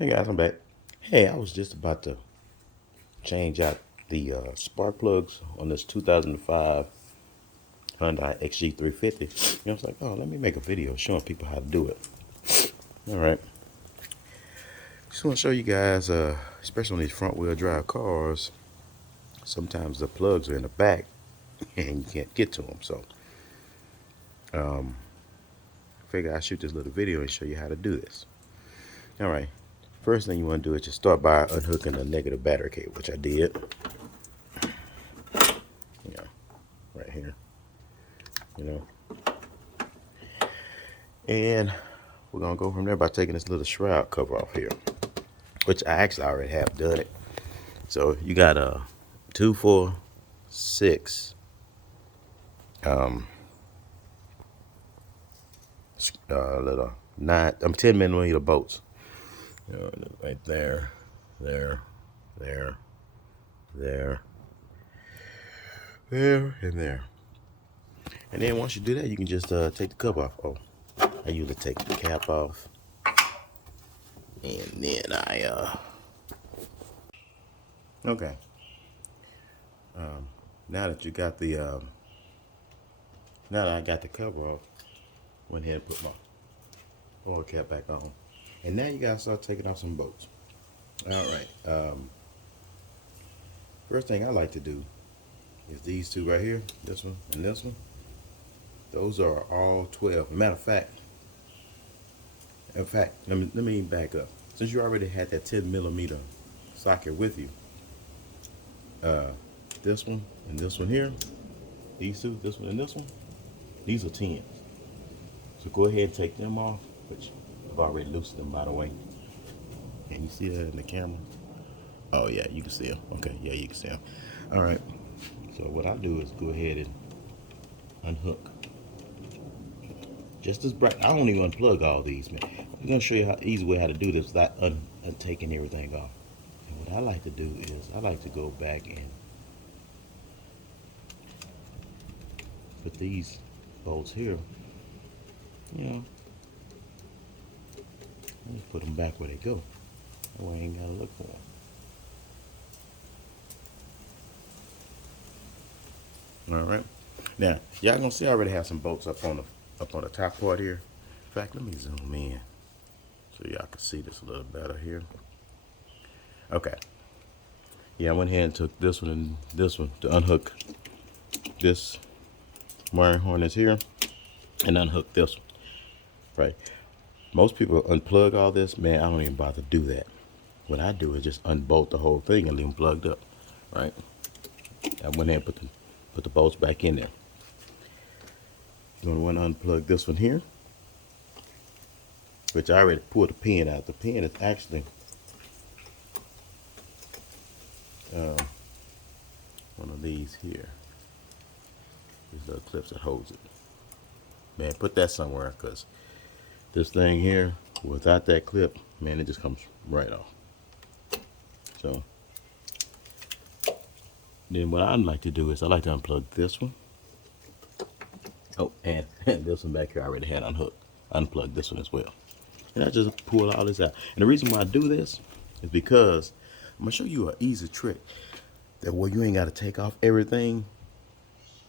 Hey guys, I'm back. Hey, I was just about to change out the spark plugs on this 2005 Hyundai XG350. I was like, oh, let me make a video showing people how to do it. All right. Just want to show you guys, especially on these front wheel drive cars, sometimes the plugs are in the back and you can't get to them. So, figure I'll shoot this little video and show you how to do this. All right. First thing you want to do is just start by unhooking the negative battery cable, which I did. Right here. And we're gonna go from there by taking this little shroud cover off here, which I actually already have done it. So you got a 2, 4, 6 little 10 millimeter bolts. Right there, there, there, and there. And then once you do that, you can just take the cover off. Oh, I usually take the cap off, and then okay. Now that you got the now that I got the cover off, went ahead and put my oil cap back on, and now you gotta start taking off some bolts. All right. First thing I like to do is these two right here, this one and this one. Those are all 12. Matter of fact, let me back up. Since you already had that 10 millimeter socket with you, this one and this one here, these two, this one and this one, these are 10s. So go ahead and take them off, which I've already loosened them, by the way. Can you see that in the camera? Oh yeah, you can see them. Okay, yeah, you can see them. All right. So what I do is go ahead and unhook. Just as bright. I don't even unplug all these, man. I'm gonna show you how easy way how to do this without taking everything off. And what I like to do is I like to go back and put these bolts here. Just put them back where they go. That way I ain't gotta look for them. All right. Now y'all gonna see I already have some bolts up on the top part here. In fact, let me zoom in so y'all can see this a little better here. Okay. Yeah, I went ahead and took this one and this one to unhook this wiring harness here and unhook this one. Right. Most people unplug all this. Man, I don't even bother to do that. What I do is just unbolt the whole thing and leave them plugged up. Right. I went ahead and put the bolts back in there. You're going to want to unplug this one here, which I already pulled the pin out. The pin is actually one of these here. These little clips that holds it. Man, put that somewhere, because this thing here, without that clip, man, it just comes right off. So then what I like to do is I like to unplug this one. Oh, and this one back here I already had unplugged this one as well. And I just pull all this out. And the reason why I do this is because I'm gonna show you an easy trick that where you ain't gotta take off everything,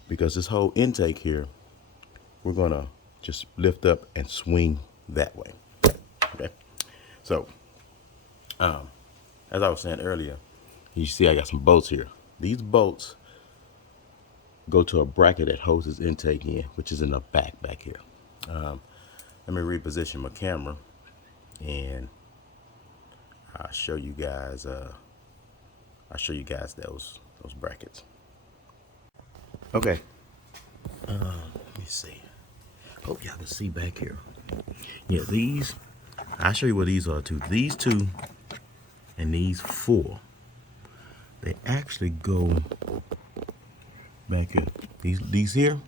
because this whole intake here, we're gonna just lift up and swing that way. Okay. So, as I was saying earlier, you see I got some bolts here. These bolts go to a bracket that holds this intake in, which is in the back here. Let me reposition my camera and I'll show you guys those brackets. Okay. Let me see. Hope y'all can see back here. Yeah, these, I'll show you what these are too. These two and these 4, they actually go back here. These here,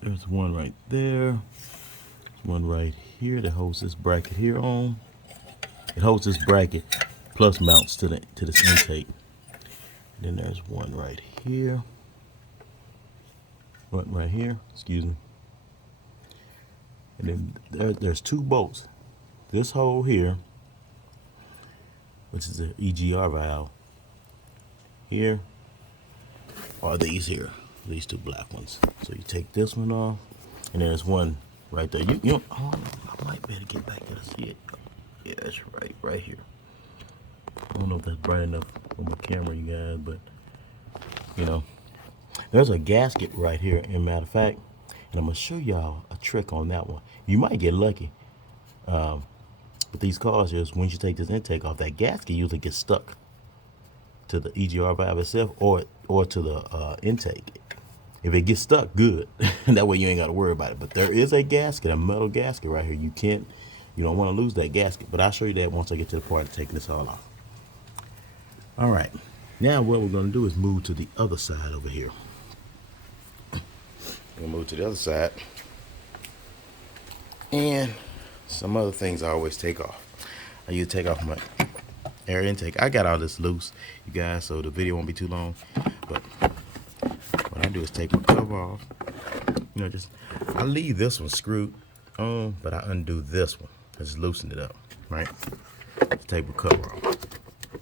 there's one right there. There's one right here that holds this bracket here on. It holds this bracket plus mounts to this intake. And then there's one right here. One right here, excuse me. And then there's 2 bolts this hole here, which is the EGR valve here, are these here, these two black ones. So you take this one off, and there's one right there. You oh, I might be able to get back there to see it. Yeah, it's right here. I don't know if that's bright enough on my camera, you guys, but you know, there's a gasket right here. In matter of fact, and I'm gonna show y'all a trick on that one. You might get lucky. With these cars, is once you take this intake off, that gasket usually gets stuck to the EGR valve itself, or to the intake. If it gets stuck, good. That way you ain't got to worry about it. But there is a gasket, a metal gasket right here. You don't want to lose that gasket. But I'll show you that once I get to the part of taking this all off. All right. Now what we're going to do is move to the other side over here. We'll move to the other side. And some other things I always take off. I usually take off my air intake. I got all this loose, you guys, so the video won't be too long. But what I do is take my cover off. You know, I leave this one screwed on, but I undo this one. I just loosen it up, right? Just take my cover off,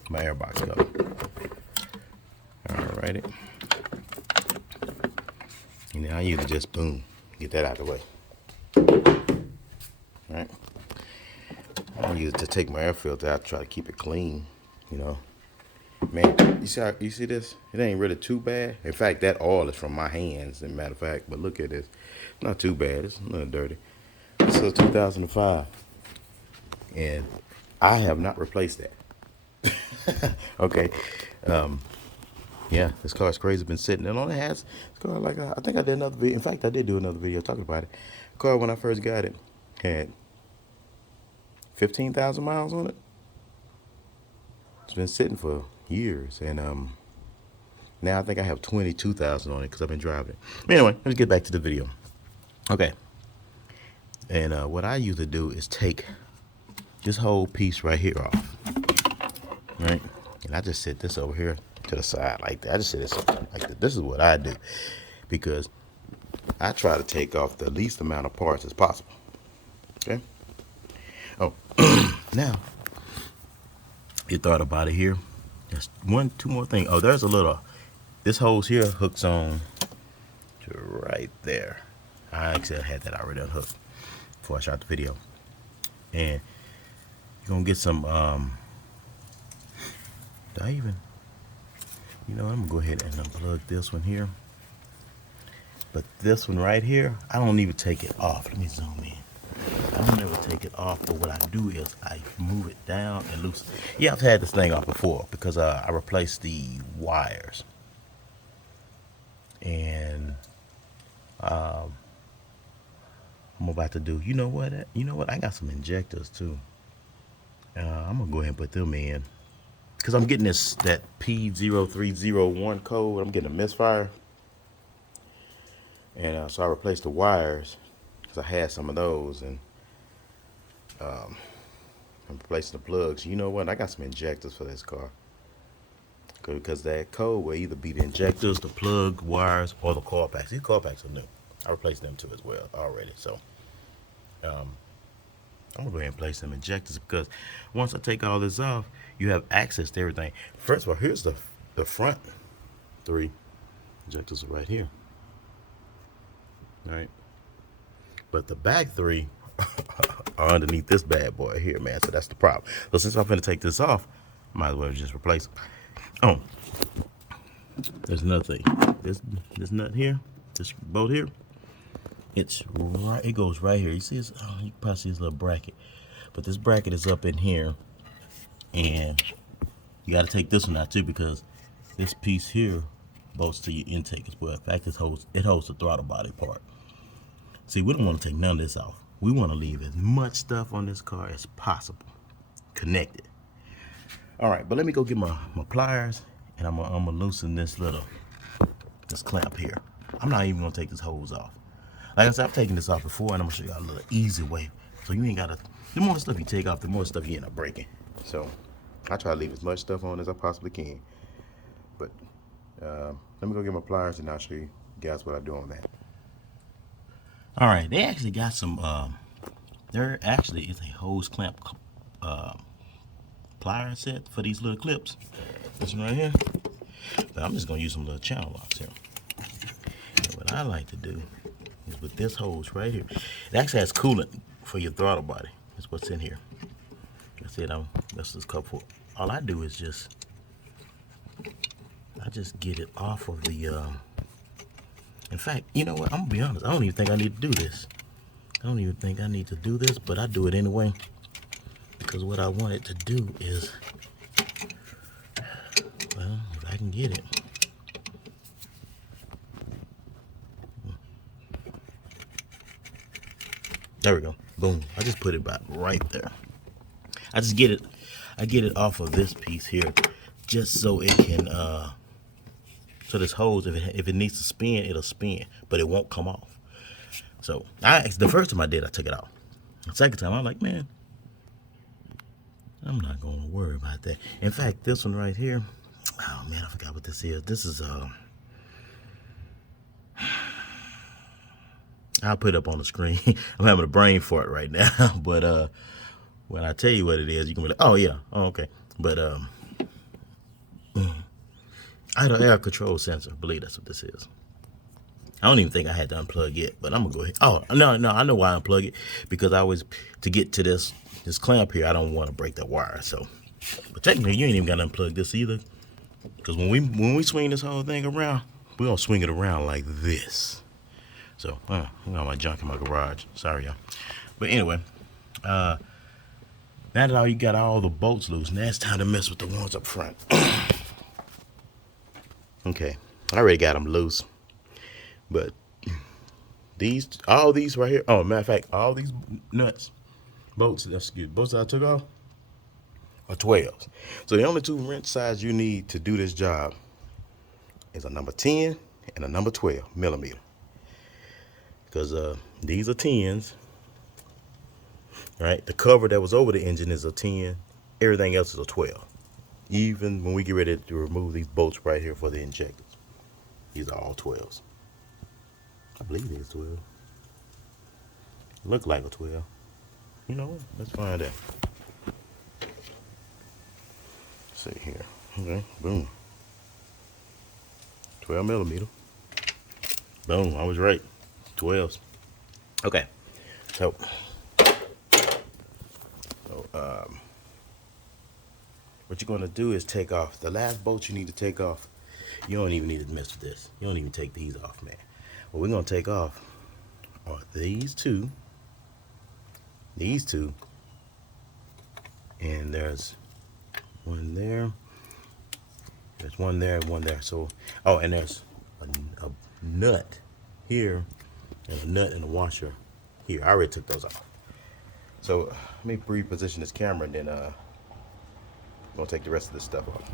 my airbox cover. Alrighty. And then I usually just boom, get that out of the way. Right? I use it to take my air filter out, try to keep it clean, you know. Man, you see this? It ain't really too bad. In fact, that oil is from my hands, as a matter of fact. But look at this. It's not too bad. It's a little dirty. This is 2005. And I have not replaced that. Okay. Yeah, this car is crazy. Been sitting. It only has, this car, like, I think I did another video. In fact, I did do another video talking about it. The car, when I first got it, had 15,000 miles on it. It's been sitting for years, and now I think I have 22,000 on it because I've been driving it. But anyway, let's get back to the video. Okay, and what I usually do is take this whole piece right here off, right? And I just set this over here to the side like that. I just set this like that. This is what I do because I try to take off the least amount of parts as possible. Okay. Oh, now you thought about it here. There's two more things. Oh, there's a little. This hose here hooks on to right there. I actually had that already unhooked before I shot the video. And you're gonna get some. Do I even? You know, I'm gonna go ahead and unplug this one here. But this one right here, I don't even take it off. Let me zoom in. I don't ever take it off, but what I do is I move it down and loosen. Yeah, I've had this thing off before because I replaced the wires. And I'm about to do, you know what? I got some injectors too. I'm gonna go ahead and put them in because I'm getting that P0301 code. I'm getting a misfire. And so I replaced the wires because I had some of those, and I'm replacing the plugs. You know what? I got some injectors for this car because that code will either be the injectors, the plug wires, or the coil packs. These coil packs are new. I replaced them too as well already. So I'm gonna go ahead and place some injectors because once I take all this off, you have access to everything. First of all, here's the front three injectors are right here. All right, but the back three are underneath this bad boy here, man. So that's the problem. So since I'm gonna take this off, might as well just replace them. Oh, there's another thing. This nut here, this bolt here, it's right. It goes right here. You see, you can probably see this little bracket, but this bracket is up in here, and you got to take this one out too because this piece here bolts to your intake as well. In fact, it holds the throttle body part. See, we don't want to take none of this off. We want to leave as much stuff on this car as possible connected. All right, but let me go get my pliers, and I'm gonna loosen this clamp here. I'm not even gonna take this hose off. Like I said, I've taken this off before, and I'm gonna show you a little easy way. So you ain't gotta. The more stuff you take off, the more stuff you end up breaking. So I try to leave as much stuff on as I possibly can. But let me go get my pliers, and I'll show you guys what I do on that. All right, they actually got some there actually is a hose clamp plier set for these little clips. This one right here. But I'm just gonna use some little channel locks here. And what I like to do is with this hose right here. It actually has coolant for your throttle body. That's what's in here. That's it. That's this cup for. All I do is I just get it off of the. In fact, you know what? I'm gonna be honest. I don't even think I need to do this. I don't even think I need to do this, but I do it anyway because what I want it to do is, well, if I can get it. There we go. Boom. I just put it about right there. I just get it. I get it off of this piece here, just so it can. So this hose, if it needs to spin, it'll spin, but it won't come off. So the first time I did, I took it off. The second time, I'm like, man, I'm not gonna worry about that. In fact, this one right here. Oh man, I forgot what this is. This is I'll put it up on the screen. I'm having a brain fart right now, but when I tell you what it is, you can be like, oh yeah, oh okay. But idle air control sensor. I believe that's what this is. I don't even think I had to unplug it, but I'm gonna go ahead. Oh no, I know why I unplug it, because I always, to get to this clamp here, I don't want to break the wire. So, but technically, you ain't even gotta unplug this either, because when we swing this whole thing around, we gonna swing it around like this. So, I got my junk in my garage. Sorry, y'all. But anyway, now that you got all the bolts loose, now it's time to mess with the ones up front. Okay, I already got them loose, but all these right here. Oh, matter of fact, all these nuts, bolts that I took off are 12s. So the only two wrench size you need to do this job is a number 10 and a number 12 millimeter. Because these are 10s, right? The cover that was over the engine is a 10. Everything else is a 12. Even when we get ready to remove these bolts right here for the injectors, these are all 12s. I believe it's 12. Look like a 12. You know what? Let's find out. Let's see here. Okay, boom. 12 millimeter. Boom, I was right. 12s. Okay, so what you're gonna do is take off the last bolt you need to take off. You don't even need to mess with this. You don't even take these off, man. What we're gonna take off are these two, and there's one there. There's one there and one there. So, oh, and there's a nut here and a nut and a washer here. I already took those off. So let me reposition this camera, and then I'm gonna take the rest of this stuff off.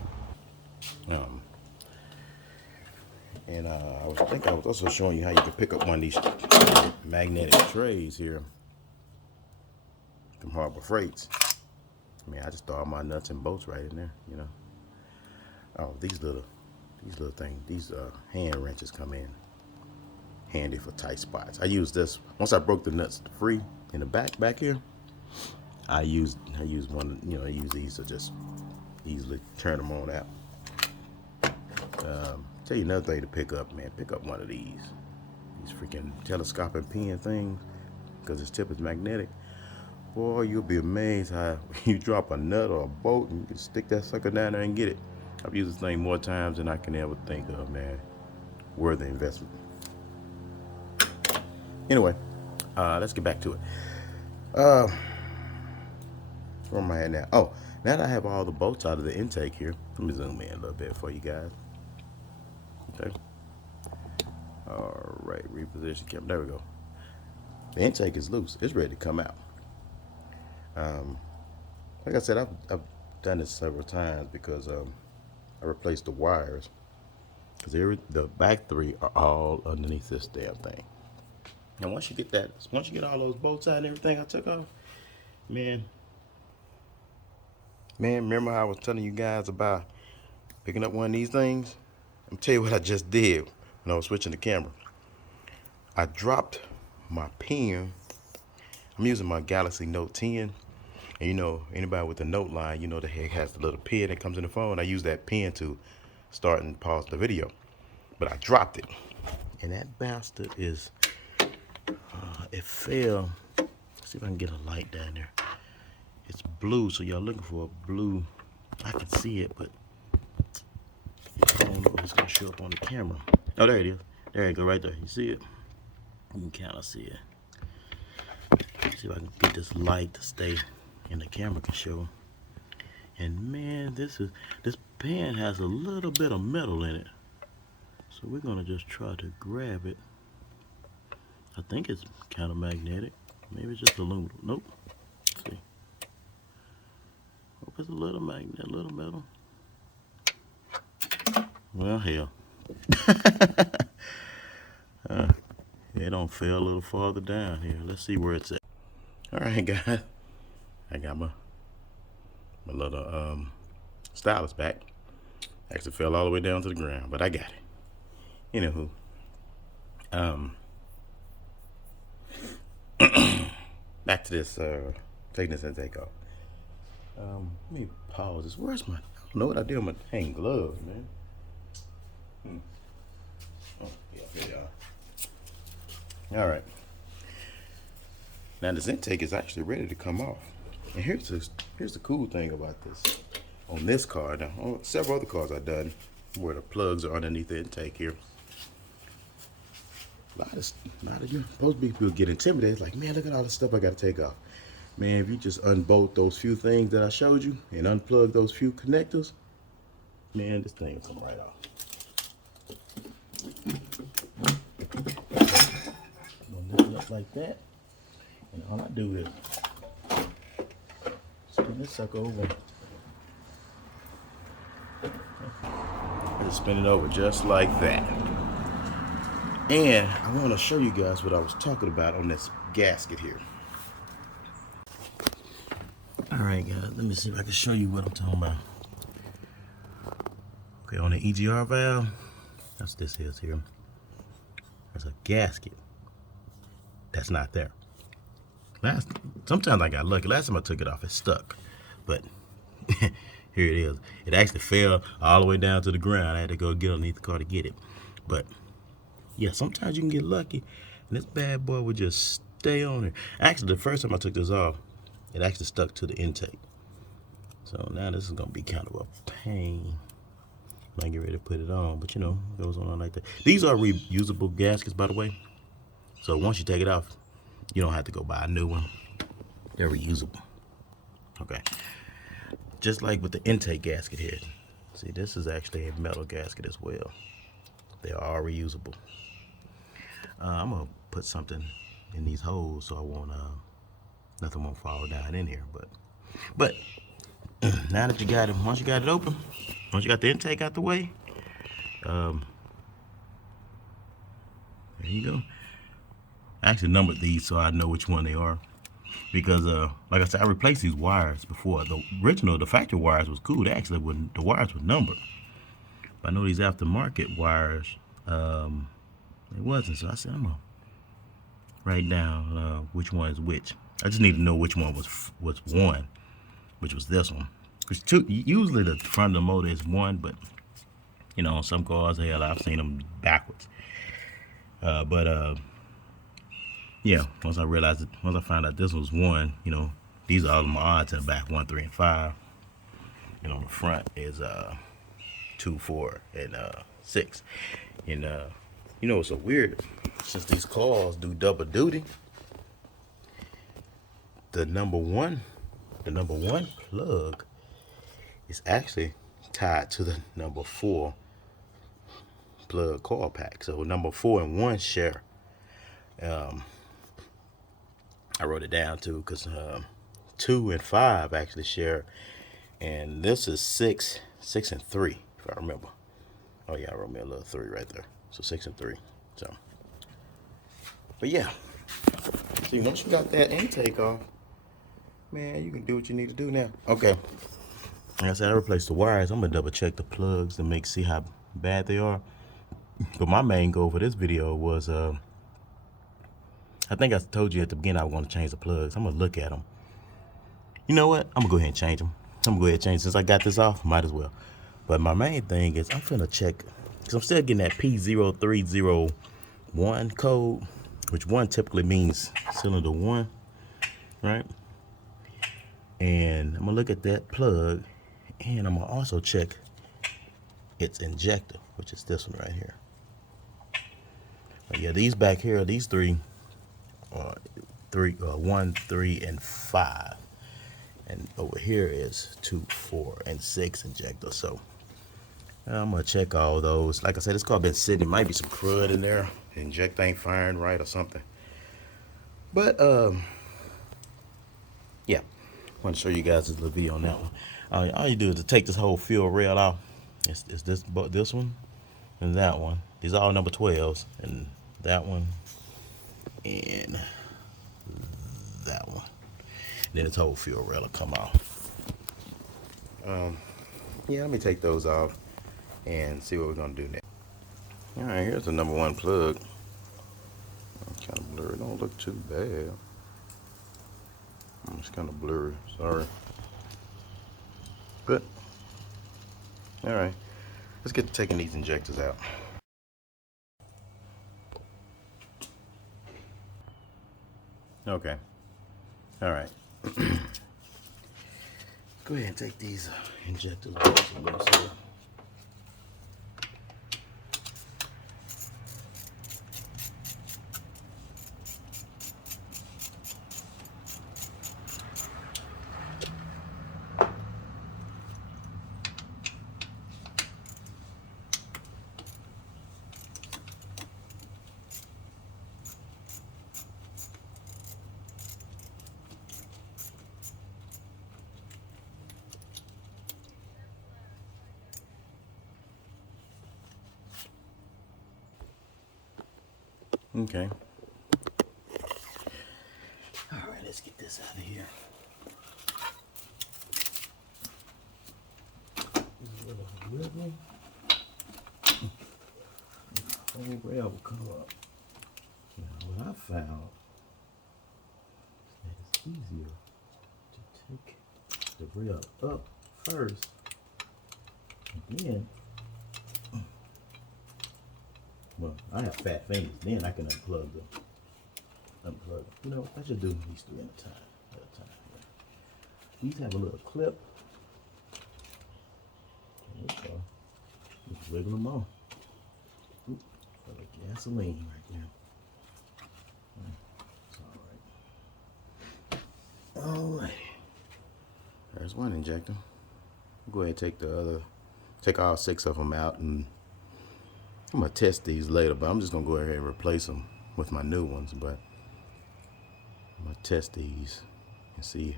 I think I was also showing you how you can pick up one of these magnetic trays here from Harbor Freights. I mean, I just throw all my nuts and bolts right in there, you know. Oh, these little things, these hand wrenches come in handy for tight spots. I use this once I broke the nuts free in the back here. I use one, you know, I use these to just easily turn them on out. Tell you another thing to pick up, man. Pick up one of these freaking telescoping pin things, because its tip is magnetic. Boy, you'll be amazed how you drop a nut or a bolt and you can stick that sucker down there and get it. I've used this thing more times than I can ever think of, man. Worth the investment. Anyway, let's get back to it. Where am I at now? Oh, now that I have all the bolts out of the intake here, let me zoom in a little bit for you guys. Okay. All right, reposition camera. There we go. The intake is loose. It's ready to come out. Like I said, I've done this several times because I replaced the wires, because the back three are all underneath this damn thing. And once you get all those bolts out and everything I took off, man, remember how I was telling you guys about picking up one of these things? I'm tell you what I just did when I was switching the camera. I dropped my pen. I'm using my Galaxy Note 10. And you know, anybody with the Note line, you know the heck has the little pin that comes in the phone. I use that pin to start and pause the video. But I dropped it. And that bastard is, it fell. Let's see if I can get a light down there. It's blue, so y'all looking for a blue. I can see it, but I don't know if it's gonna show up on the camera. Oh, there it is. There you go, right there. You see it? You can kind of see it. Let's see if I can get this light to stay and the camera can show. And man, this pen has a little bit of metal in it. So we're gonna just try to grab it. I think it's kind of magnetic. Maybe it's just aluminum. Nope. Let's see. Hope it's a little magnet, a little metal. Well, hell. It don't fell a little farther down here. Let's see where it's at. All right, guys. I got my little stylus back. Actually fell all the way down to the ground, but I got it. Anywho, back to this taking this intake off. Let me pause this. Where's my? I don't know what I did with my dang gloves, man. Oh, yeah, here they are. All right. Now this intake is actually ready to come off. And here's the cool thing about this. On this car, now on several other cars I've done where the plugs are underneath the intake here. A lot of you supposed to be people get intimidated, like, man, look at all the stuff I gotta take off. Man, if you just unbolt those few things that I showed you and unplug those few connectors, man, this thing will come right off. I'm gonna lift it up like that. And all I do is spin this sucker over. Just spin it over just like that. And I want to show you guys what I was talking about on this gasket here. Alright guys, let me see if I can show you what I'm talking about. Okay, on the EGR valve, that's what this is here. There's a gasket that's not there. Sometimes I got lucky. Last time I took it off, it stuck. But here it is. It actually fell all the way down to the ground. I had to go get underneath the car to get it. But yeah, sometimes you can get lucky, and this bad boy would just stay on there. Actually, the first time I took this off, it actually stuck to the intake. So now this is gonna be kind of a pain when I get ready to put it on. But you know, it goes on like that. These are reusable gaskets, by the way. So once you take it off, you don't have to go buy a new one. They're reusable. Okay. Just like with the intake gasket here. See, this is actually a metal gasket as well. They are reusable. I'm gonna put something in these holes so I won't, nothing won't fall down in here. But now that you got it, once you got it open, once you got the intake out the way, there you go. I actually numbered these so I know which one they are. Because, like I said, I replaced these wires before. The original, the factory wires was cool. They actually wouldn't, the wires were numbered. But I know these aftermarket wires, it wasn't. So I said, I'm gonna write down which one is which. I just need to know which one was one, which was this one. Because usually the front of the motor is one, but you know, on some cars, hell, I've seen them backwards. Yeah, once I found out this was one, you know, these are all my odds in the back, 1, 3, and 5. And on the front is 2, 4, and 6. And you know, it's so weird, since these cars do double duty, the number one plug is actually tied to the number 4 plug coil pack. So number 4 and 1 share. I wrote it down too, because 2 and 5 actually share, and this is 6 and 3, if I remember. Oh yeah, I wrote me a little 3 right there. So 6 and 3. So, but yeah. See, once you got that intake off, man, you can do what you need to do now. Okay. Like I said, I replaced the wires. I'm gonna double check the plugs to see how bad they are. But my main goal for this video was I I think I told you at the beginning I was going to change the plugs. I'm going to look at them. You know what? I'm going to go ahead and change them. I'm going to go ahead and change. Since I got this off, might as well. But my main thing is I'm finna check, because I'm still getting that P0301 code, which 1 typically means cylinder 1, right? And I'm going to look at that plug, and I'm going to also check its injector, which is this one right here. But yeah, these back here, these three are 1, 3, and 5. And over here is 2, 4, and 6 injectors. So I'm gonna check all those. Like I said, this car been sitting. Might be some crud in there. The injector ain't firing right or something. But yeah, I want to show you guys this little video on that one. All you do is to take this whole fuel rail off. It's this one and that one. These are all number 12s, and that one and that one. Then this whole fuel rail will come off. Yeah, let me take those off and see what we're gonna do next. All right, here's the number 1 plug. Kind of blurry. Don't look too bad. It's kind of blurry. Sorry. But all right, let's get to taking these injectors out. Okay. All right. Go ahead and take these injectors out. Okay. All right, let's get this out of here. Whole rail will come up. Now, what I found is that it's easier to take the rail up first, and then, well, I have fat fingers. Then I can unplug them. You know, I should do these 3 at a time. These have a little clip. There we go. Just wiggle them off. For the gasoline right there. It's all right. All right. There's one injector. Go ahead and take all 6 of them out, and I'm gonna test these later, but I'm just gonna go ahead and replace them with my new ones. But I'm gonna test these and see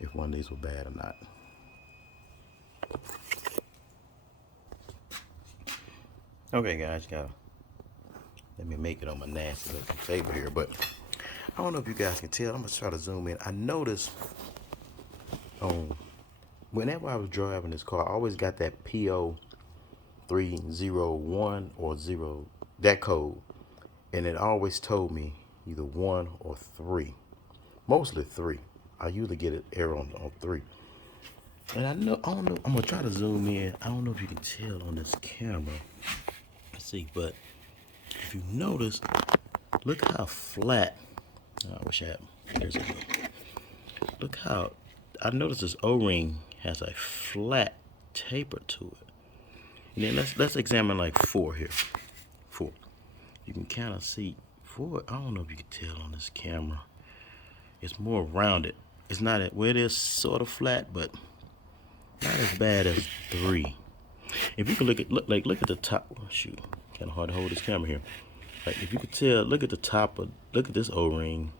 if one of these were bad or not. Okay, guys, let me make it on my nasty looking table here, but I don't know if you guys can tell. I'm gonna try to zoom in. I noticed whenever I was driving this car, I always got that PO 301 or 0, that code, and it always told me either 1 or 3, mostly 3. I usually get an error on 3, and I don't know. I'm gonna try to zoom in. I don't know if you can tell on this camera. Let's see, but if you notice, look how flat. I wish I had. There's a look how I noticed this O-ring has a flat taper to it. And then let's examine like 4 here. 4. You can kind of see 4. I don't know if you can tell on this camera. It's more rounded. It's not well, it is sort of flat, but not as bad as 3. If you can look at the top. Oh, shoot, kind of hard to hold this camera here. Like if you could tell, look at the top of this O-ring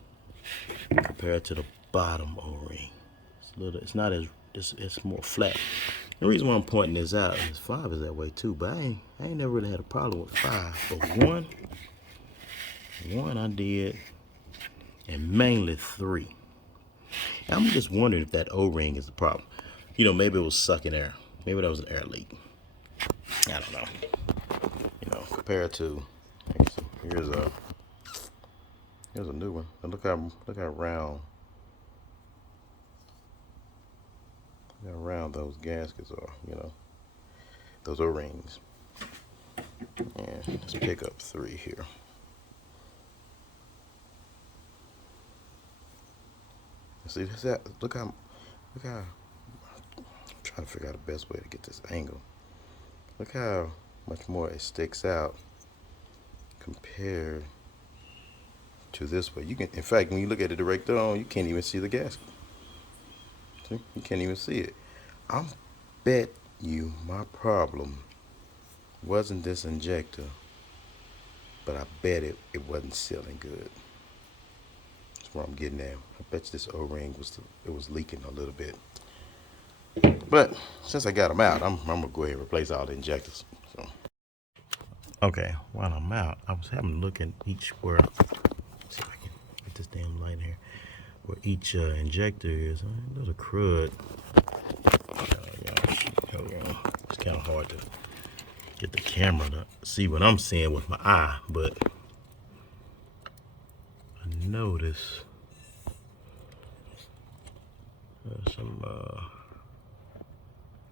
compared to the bottom O-ring. It's not as it's more flat. The reason why I'm pointing this out is 5 is that way too, but I ain't never really had a problem with 5. But 1 I did, and mainly 3. And I'm just wondering if that O-ring is the problem. You know, maybe it was sucking air. Maybe that was an air leak. I don't know. You know, compared to, here's a Here's a new one. And look how round. Look how round those gaskets are. You know, those O-rings. And let's pick up 3 here. See this? Look how. I'm trying to figure out the best way to get this angle. Look how much more it sticks out compared to this way. You can, in fact, when you look at it direct on, you can't even see the gasket. See? You can't even see it. I bet you my problem wasn't this injector, but I bet it wasn't sealing good. That's where I'm getting at. I bet you this O-ring was leaking a little bit. But since I got them out, I'm gonna go ahead and replace all the injectors. So. Okay, while I'm out, I was having to look at each where. See if I can get this damn light here. Where each injector is. A little crud. It's kind of hard to get the camera to see what I'm seeing with my eye, but I notice some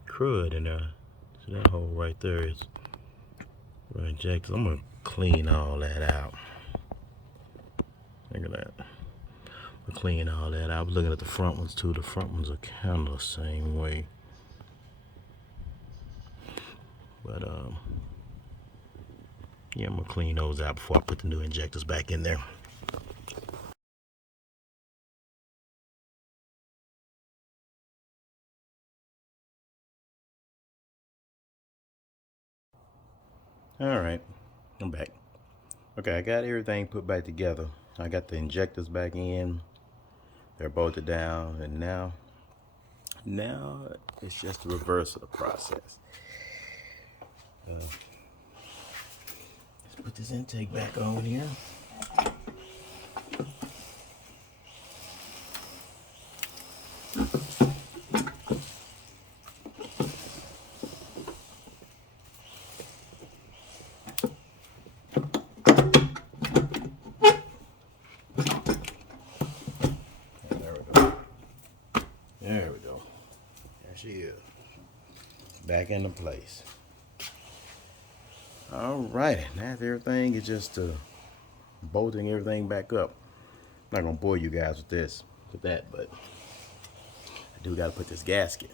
crud in there. So that hole right there is where injectors. I'm gonna clean all that out. Look at that. I'm gonna clean all that out. I was looking at the front ones too. The front ones are kind of the same way. But yeah, I'm gonna clean those out before I put the new injectors back in there. All right, I'm back. Okay, I got everything put back together. I got the injectors back in. They're bolted down, and now it's just the reverse of the process. Let's put this intake back on here. There we go. There she is. Back into place. Alright, now everything is just bolting everything back up. I'm not gonna bore you guys with that, but I do gotta put this gasket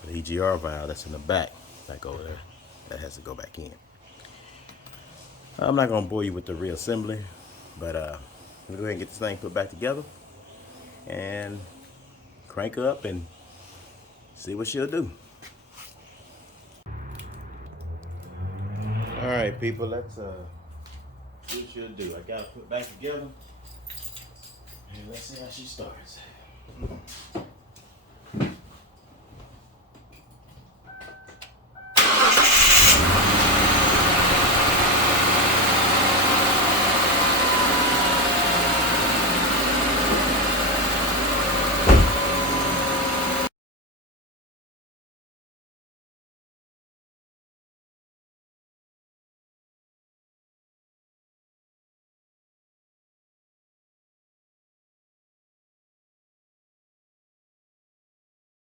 for the EGR valve that's in the back over there. That has to go back in. I'm not gonna bore you with the reassembly, but we'll go ahead and get this thing put back together and crank her up and see what she'll do. All right, people, let's see what she'll do. I got to put it back together and let's see how she starts.